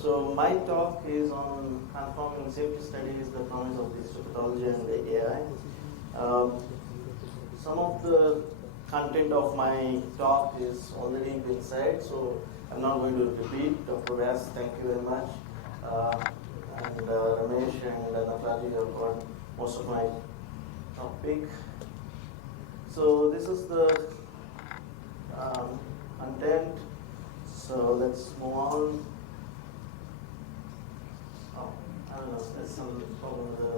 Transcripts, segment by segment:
So my talk is on transforming safety studies, the promise of digital pathology and AI. Some of the content of my talk is already been said, so I'm not going to repeat. Dr. Vyas, thank you very much. And Ramesh and Nataraji have got most of my topic. So this is the content. So let's move on. Oh, I don't know, there's some problem with the...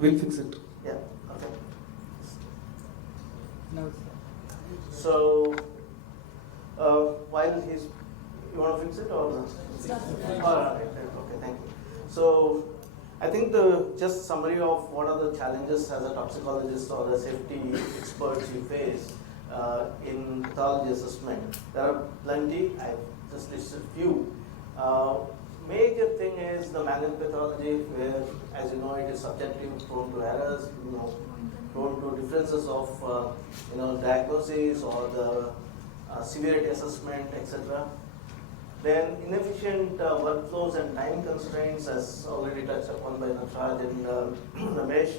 We'll fix it. Yeah, okay. No. So, while he's, you want to fix it or not? All right, okay, thank you. So, I think the just summary of what are the challenges as a toxicologist or a safety expert you face in pathology assessment. There are plenty. I've just listed few. Major thing is the manual pathology, where, as you know, it is subjective, prone to errors, prone to differences of diagnosis or the severity assessment, etc. Then inefficient workflows and time constraints, as already touched upon by Nataraj and Ramesh.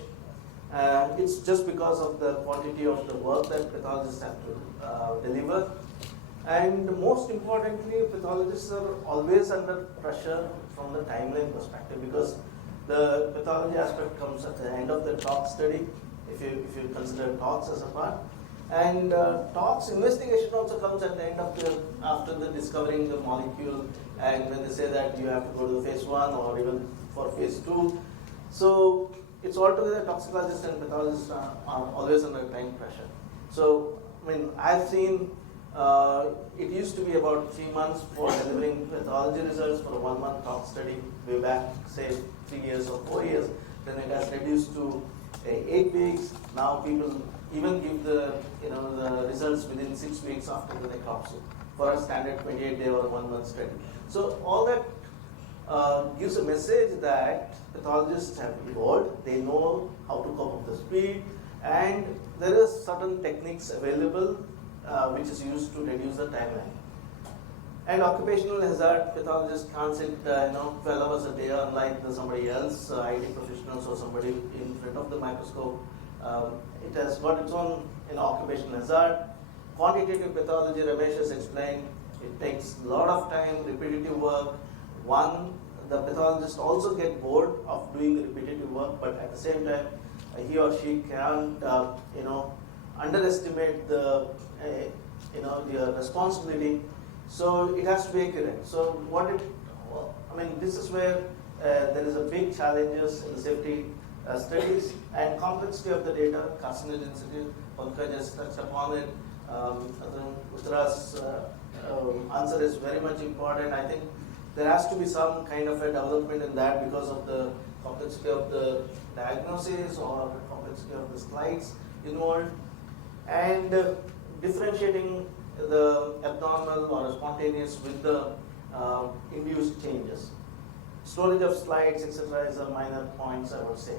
It's just because of the quantity of the work that pathologists have to deliver. And most importantly, pathologists are always under pressure from the timeline perspective, because the pathology aspect comes at the end of the tox study, if you consider tox as a part. And tox investigation also comes at the end of after the discovering the molecule, and when they say that you have to go to phase 1 or even for phase 2. So it's altogether toxicologists and pathologists are always under time pressure. So, I mean, I've seen it used to be about 3 months for delivering pathology results for a 1-month tox study way back, say 3 years or 4 years. Then it has reduced to 8 weeks. Now people even give the results within 6 weeks after the necropsy for a standard 28-day or 1-month study. So all that gives a message that pathologists have evolved. They know how to cope with the speed, and there is certain techniques available which is used to reduce the timeline. And occupational hazard, pathologists can't sit 12 hours a day unlike somebody else, IT professionals or somebody in front of the microscope. It has got its own occupational hazard. Quantitative pathology, Ramesh has explained, it takes a lot of time, repetitive work. One, the pathologist also get bored of doing repetitive work, but at the same time, he or she can't, underestimate the, the responsibility. So it has to be accurate. So this is where there is a big challenges in the safety studies and complexity of the data. Carcinogenicity, Pankaj just touched upon it. Uttara's answer is very much important. I think there has to be some kind of a development in that because of the complexity of the diagnosis or the complexity of the slides involved, and differentiating the abnormal or spontaneous with the induced changes. Storage of slides, etc. is a minor points, I would say,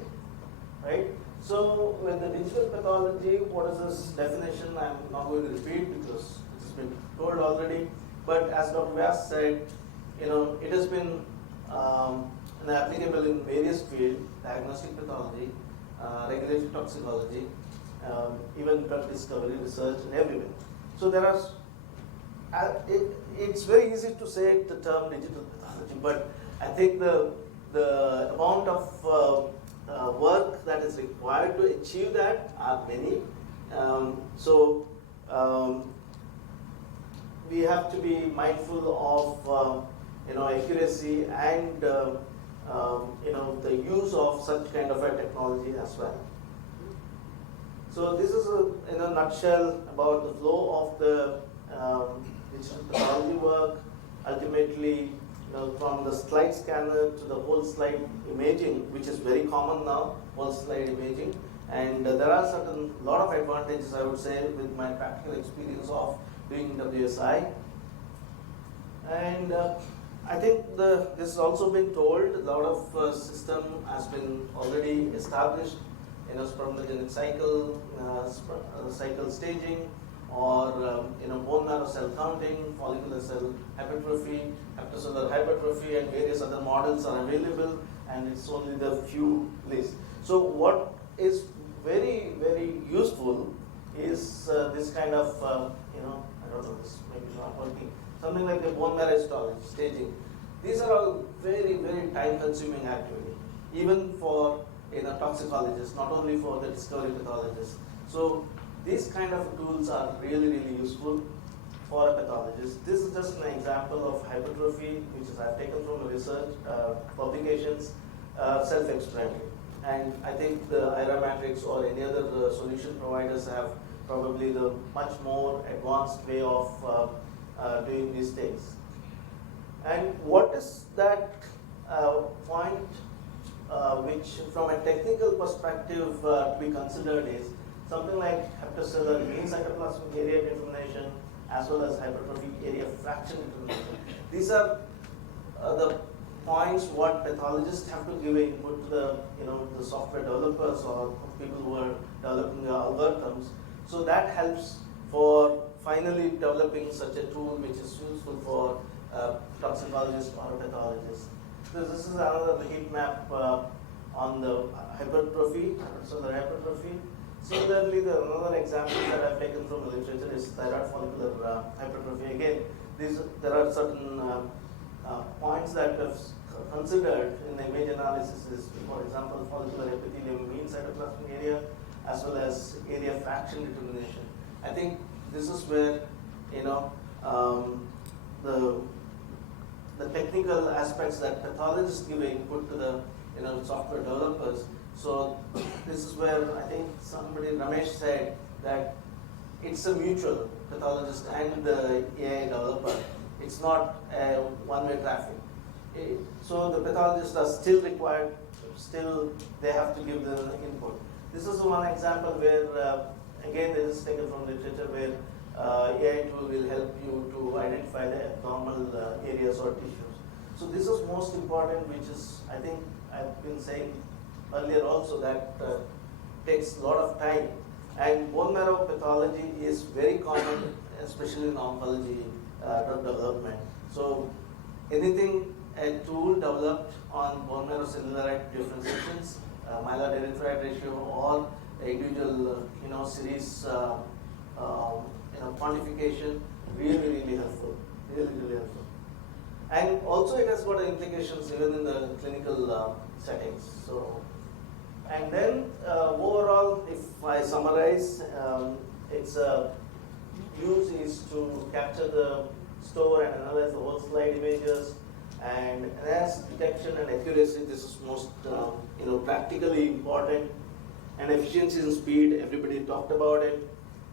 right? So with the digital pathology, what is this definition? I'm not going to repeat because it has been told already. But as Dr. Vyas said, it has been applicable in various fields: diagnostic pathology, regulatory toxicology, even drug discovery, research, and everywhere. So there are. It's very easy to say the term digital pathology, but I think the amount of work that is required to achieve that are many. We have to be mindful of accuracy and the use of such kind of a technology as well. So this is in a nutshell about the flow of the digital pathology work. Ultimately, from the slide scanner to the whole slide imaging, which is very common now, whole slide imaging. And there are lot of advantages, I would say, with my practical experience of doing WSI. And I think this has also been told, a lot of system has been already established, spermogenic cycle, cycle staging, or bone marrow cell counting, follicular cell hypertrophy, hepatocellular hypertrophy, and various other models are available, and it's only the few list. So what is very, very useful is this kind of, I don't know, this maybe not working, something like the bone marrow histology, staging. These are all very, very time-consuming activity, even for toxicologists, not only for the discovery pathologists. So these kind of tools are really, really useful for a pathologist. This is just an example of hypertrophy, which is I've taken from research publications, self-explanatory. And I think the AIRA matrix or any other solution providers have probably the much more advanced way of doing these things. And what is that point which from a technical perspective to be considered is something like hepatocellular mean cytoplasmic area determination as well as hypertrophic area fraction determination. These are the points what pathologists have to give input to the software developers or people who are developing the algorithms. So that helps for finally developing such a tool which is useful for toxicologists or pathologists. So this is another heat map on the hypertrophy, so the hypertrophy. Similarly, another example that I've taken from the literature is thyroid follicular hypertrophy. Again, there are certain points that I've considered in the image analysis is, for example, follicular epithelium mean cytoplasmic area as well as area fraction determination. I think this is where the technical aspects that pathologists give input to the software developers. So this is where I think somebody, Ramesh, said that it's a mutual, pathologist and the AI developer. It's not a one-way traffic. So the pathologists are still required, still they have to give the input. This is one example where, again, this is taken from literature where AI tool will help you to identify the abnormal areas or tissues. So this is most important, which is, I think I've been saying earlier also, that takes a lot of time. And bone marrow pathology is very common, especially in oncology drug development. So anything, a tool developed on bone marrow cellular differentiations, myeloid-erythroid ratio, or individual series quantification, really, really helpful. Really, really helpful. And also it has got implications even in the clinical settings. So, and then overall, if I summarize, its use is to capture the, store and analyze the whole slide images, and enhance detection and accuracy. This is most practically important. And efficiency and speed, everybody talked about it.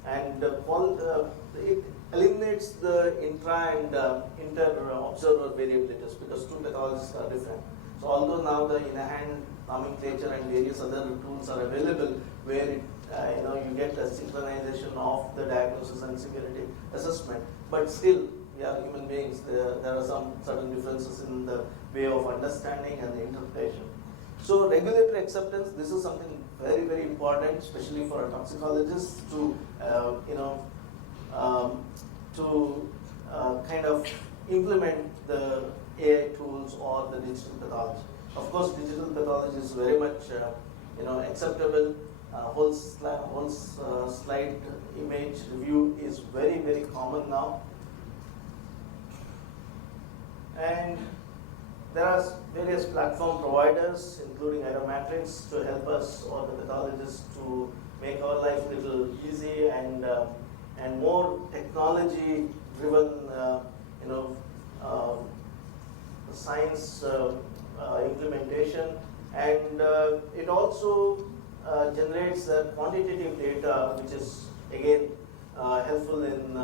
And it eliminates the intra and inter-observer variabilities because two pathologists are different. So although now the in-hand nomenclature and various other tools are available where you get a synchronization of the diagnosis and severity assessment, but still we are human beings. There are some certain differences in the way of understanding and the interpretation. So regulatory acceptance, this is something very, very important, especially for a toxicologist to kind of implement the AI tools or the digital pathology. Of course, digital pathology is very much acceptable. Whole slide image review is very, very common now. And there are various platform providers, including AIRA Matrix, to help us or the pathologists to make our life a little easy and more technology-driven, science implementation. And it also generates quantitative data, which is again helpful in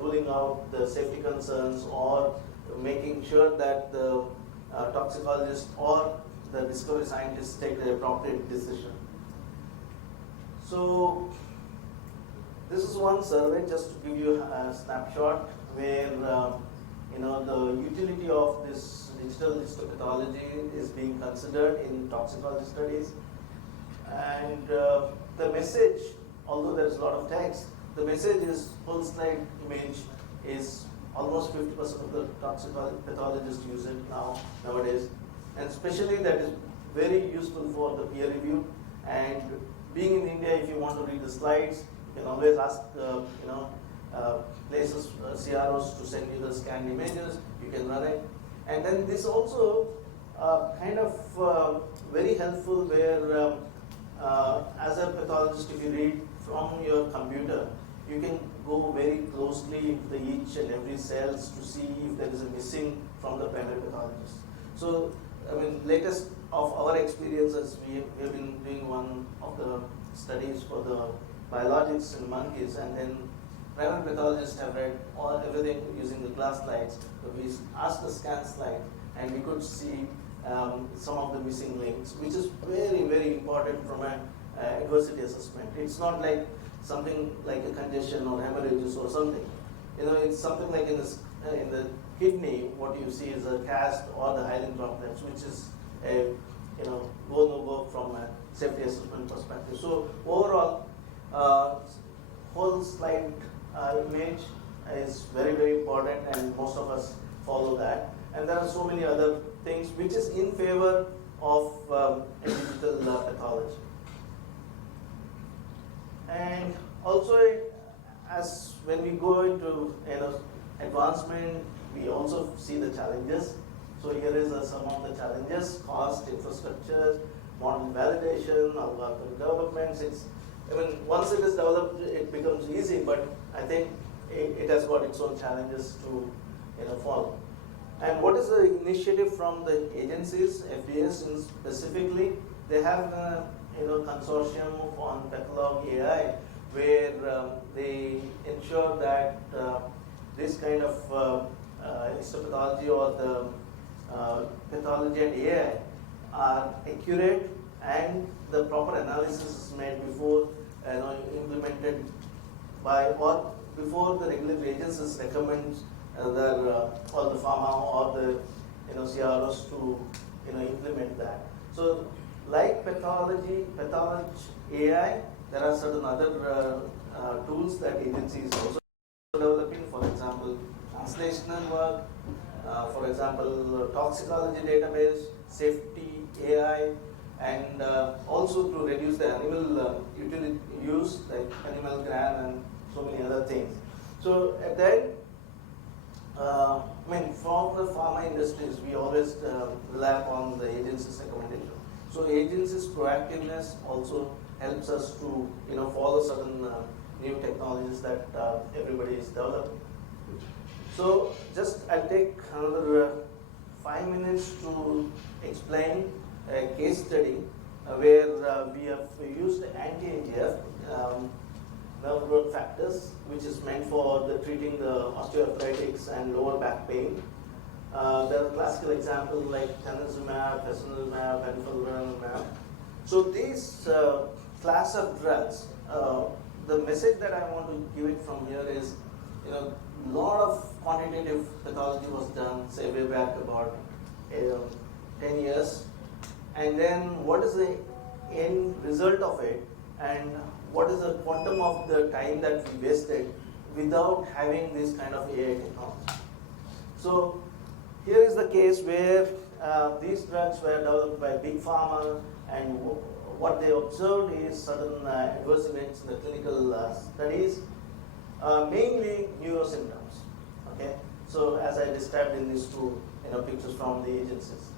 ruling out the safety concerns or making sure that the toxicologist or the discovery scientists take the appropriate decision. So this is one survey just to give you a snapshot where the utility of this digital histopathology is being considered in toxicology studies. And the message, although there is a lot of text, the message is whole slide image is almost 50% of the pathologists use it nowadays, and especially that is very useful for the peer review. And being in India, if you want to read the slides, you can always ask places, CROs to send you the scanned images. You can run it, and then this also kind of very helpful where as a pathologist, if you read from your computer, you can go very closely into each and every cells to see if there is a missing from the primary pathologist. So, I mean, latest of our experiences, we have been doing one of the studies for the biologics in monkeys, and then primary pathologists have read everything using the glass slides. So we asked the scan slide, and we could see some of the missing links, which is very, very important from an adversity assessment. It's not like something like a congestion or hemorrhages or something. It's something like in the kidney, what you see is a cast or the hyaline droplets, which is a go from a safety assessment perspective. So overall, whole slide image is very, very important, and most of us follow that. And there are so many other things which is in favor of a digital pathology. And also, as when we go into advancement, we also see the challenges. So here is some of the challenges: cost, infrastructure, model validation, algorithm developments. Once it is developed, it becomes easy, but I think it has got its own challenges to follow. And what is the initiative from the agencies, FDA specifically? They have a consortium on pathology AI, where they ensure that this kind of histopathology or the pathology and AI are accurate, and the proper analysis is made before implemented by or before the regulatory agencies recommend or the pharma or the CROs to implement that. So like pathology AI, there are certain other tools that agencies also developing. For example, translational work. For example, toxicology database, safety AI, and also to reduce the animal utility use, like animal gram and so many other things. So then, from the pharma industries, we always rely upon the agency's recommendation. So agency's proactiveness also helps us to follow certain new technologies that everybody is developing. So I'll take another 5 minutes to explain a case study where we have used anti-NGF nerve growth factors, which is meant for treating the osteoarthritis and lower back pain. There are classical examples like tanezumab, fesomerumab, and enfelumab. So these class of drugs, the message that I want to give it from here is, a lot of quantitative pathology was done, say way back about 10 years, and then what is the end result of it, and what is the quantum of the time that we wasted without having this kind of AI technology. So here is the case where these drugs were developed by big pharma, and what they observed is certain adverse events in the clinical studies, mainly neurosymptoms. Okay, so as I described in these two pictures from the agencies.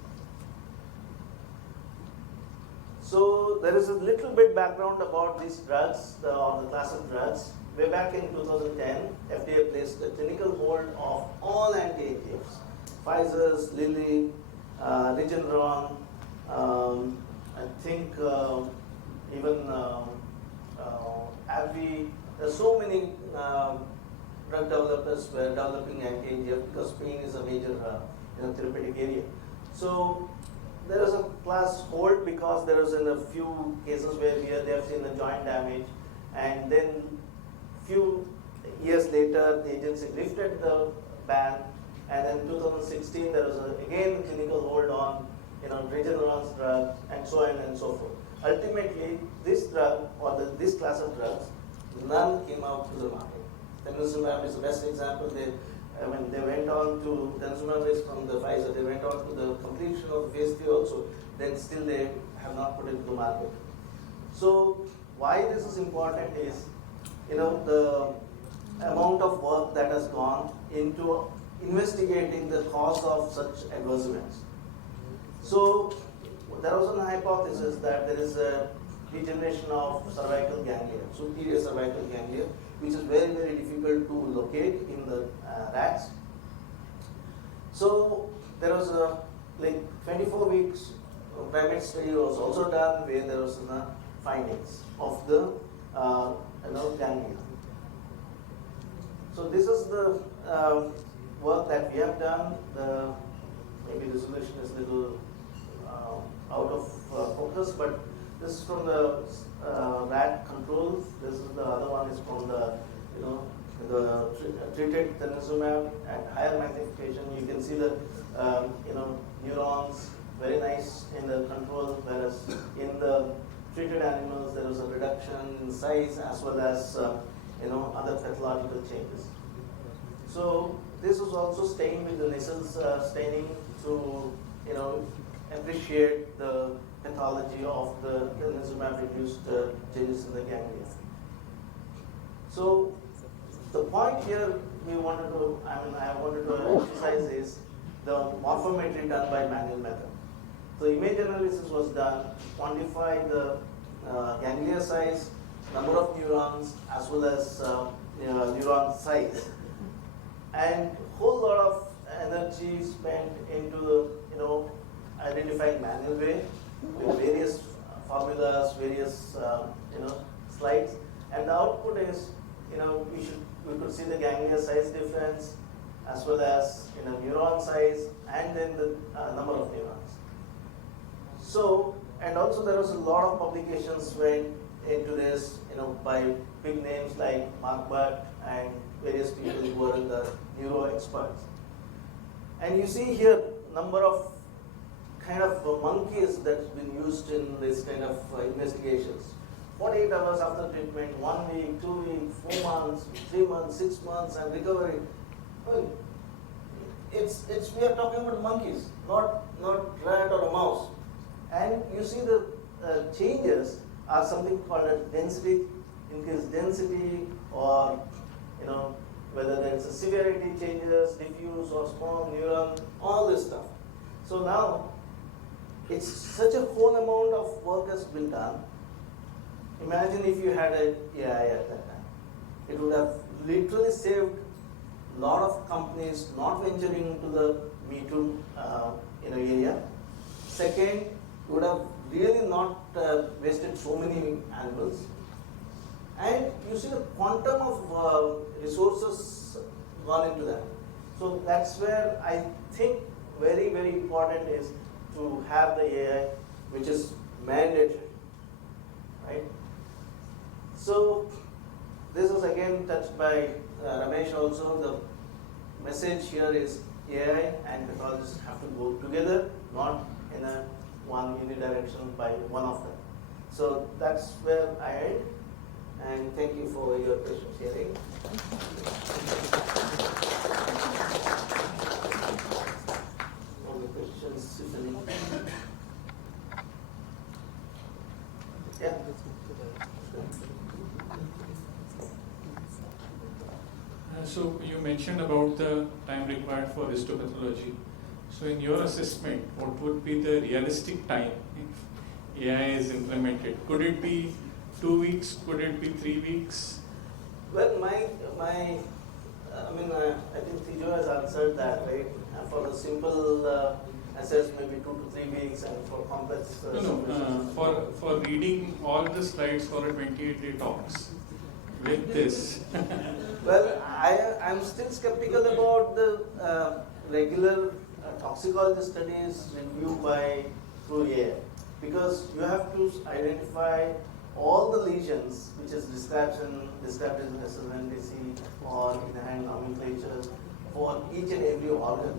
So there is a little bit background about these drugs, or the class of drugs. Way back in 2010, FDA placed a clinical hold of all anti-AGFs. Pfizer's, Lilly, Regeneron, I think even AbbVie. There's so many drug developers were developing anti-AGF because pain is a major therapeutic area. So there is a class hold because there is in a few cases where they have seen the joint damage, and then few years later the agency lifted the ban, and then 2016 there was again clinical hold on Regeneron's drug, and so on and so forth. Ultimately, this drug or this class of drugs none came out to the market. Denosumab is the best example. They went on to, denosumab is from the Pfizer, they went on to the completion of the phase 3 also, then still they have not put it to the market. So why this is important is, the amount of work that has gone into investigating the cause of such adverse events. So there was an hypothesis that there is a degeneration of cervical ganglia, superior cervical ganglia, which is very, very difficult to locate in the rats. So there was a 24 weeks primate study was also done where there was findings of the ganglia. So this is the work that we have done. Maybe the resolution is a little out of focus, but this is from the rat control. This is the other one is from the treated denosumab at higher magnification. You can see the neurons very nice in the control, whereas in the treated animals there was a reduction in size as well as other pathological changes. So this was also stained with the Nissels staining to appreciate the pathology of the denosumab-induced changes in the ganglia. So the point here I wanted to emphasize is the morphometry done by manual method. So image analysis was done to quantify the ganglia size, number of neurons, as well as neuron size, and whole lot of energy spent into identifying manual way with various formulas, various slides, and the output is we could see the ganglia size difference as well as neuron size and then the number of neurons. So, and also there was a lot of publications went into this by big names like Mark Butt and various people who were the neuro experts. And you see here number of kind of monkeys that's been used in this kind of investigations. 48 hours after treatment, 1 week, 2 weeks, 4 months, 3 months, 6 months, and recovery. Well, we are talking about monkeys, not rat or a mouse. And you see the changes are something called a density, increased density, or whether there is a severity changes, diffuse or small neuron, all this stuff. So now it's such a whole amount of work has been done. Imagine if you had an AI at that time. It would have literally saved a lot of companies not venturing into the Me Too area. Second, you would have really not wasted so many animals. And you see the quantum of resources gone into that. So that's where I think very, very important is to have the AI, which is mandatory, right? So this is again touched by Ramesh also. The message here is AI and pathologists have to go together, not in a one unidirectional by one of them. So that's where I end, and thank you for your patient hearing. All the questions, if any. Yeah. So you mentioned about the time required for histopathology. So in your assessment, what would be the realistic time if AI is implemented? Could it be 2 weeks? Could it be 3 weeks? Well, I think Tijo has answered that, right? For the simple assess, maybe 2 to 3 weeks, and for complex. For reading all the slides for a 28-day talks with this. Well, I'm still skeptical about the regular toxicology studies reviewed through AI, because you have to identify all the lesions which is described in SNDC or in hand nomenclature for each and every organ.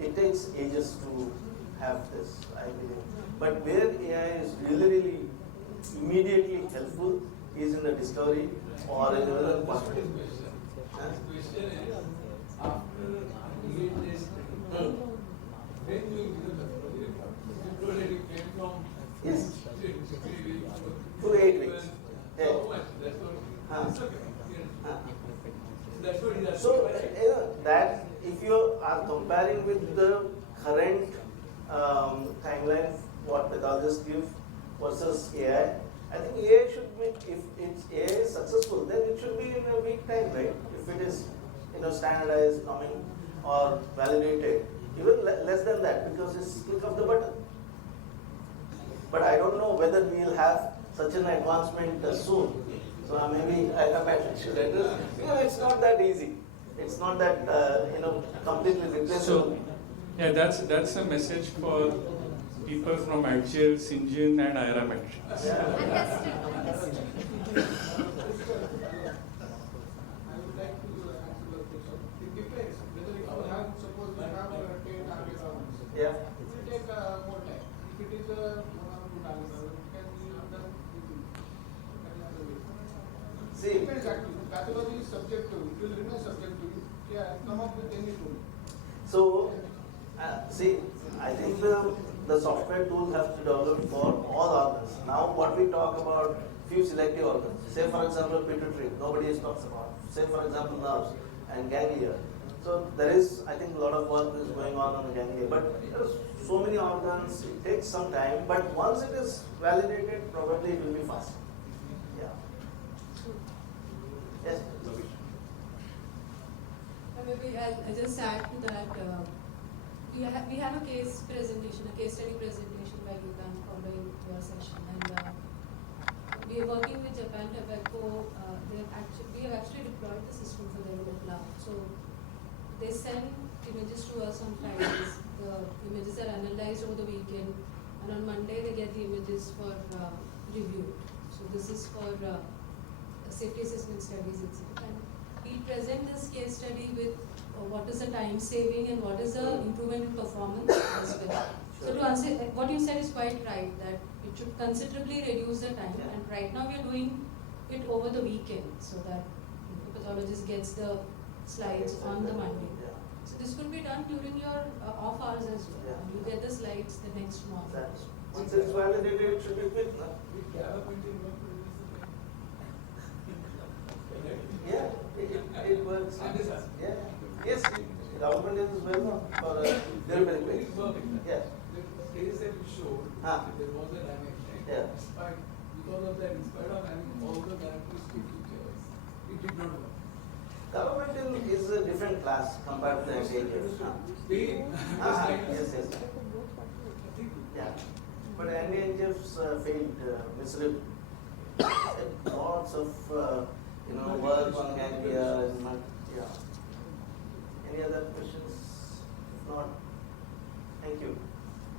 It takes ages to have this, I believe. But where AI is really, really immediately helpful is in the discovery or in the quantity. Huh? Question is, after 8 days, when you give the pathology report, you told that you came from Yes. 3 weeks To 8 weeks. Yeah. So much. That's what. Huh. It's okay. Huh. That's what he has. So, that if you are comparing with the current timeline, what pathologists give versus AI, I think AI should be, if AI is successful, then it should be in a week time, right? If it is, standardized, coming or validated, even less than that, because it's click of the button. But I don't know whether we will have such an advancement soon. So maybe I should address. It's not that easy. It's not that completely replaceable. So, yeah, that's a message for people from Agile, Syngene, and AIRA metrics. Yeah. Understood. I would like to answer the question. It depends whether you have, suppose you have a 10 target organs. Yeah. It will take more time. If it is a 1 or 2 target organ, it can be done quickly. See. Depends actually. Pathology is subjective. It will remain subjective. Yeah, come up with any tool. So, see, I think the software tools have to develop for all organs. Now, what we talk about, few selective organs. Say, for example, pituitary. Nobody talks about. Say, for example, nerves and ganglia. So, there is, I think, a lot of work is going on the ganglia. But there are so many organs. It takes some time. But once it is validated, probably it will be fast. Yeah. Yes. Maybe I'll just add to that. We have a case presentation, a case study presentation by Yudan following your session, and we are working with Japan Tobacco. We have actually deployed the system for them in the cloud. So they send images to us on Fridays. The images are analyzed over the weekend, and on Monday they get the images for review. So this is for safety assessment studies itself. And we present this case study with what is the time saving and what is the improvement in performance as well. So to answer, what you said is quite right, that it should considerably reduce the time, and right now we are doing it over the weekend so that the pathologist gets the slides on the Monday. So this could be done during your off hours as well. And you get the slides the next morning. Once it's validated, it should be quick, no? Yeah, it works. Yeah. Yes, government is well known for very quick. Yes. The case that you showed, there was a damage, right? Yeah. Because of that, in spite of having all the characteristic features, it did not work. Government is a different class compared to the NDHF. Speed. Yes. Yeah. But NDHFs failed miserably. Lots of work on ganglia and yeah. Any other questions? If not, thank you.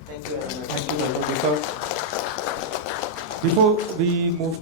Thank you very much. Thank you, Venkatesha. Before we move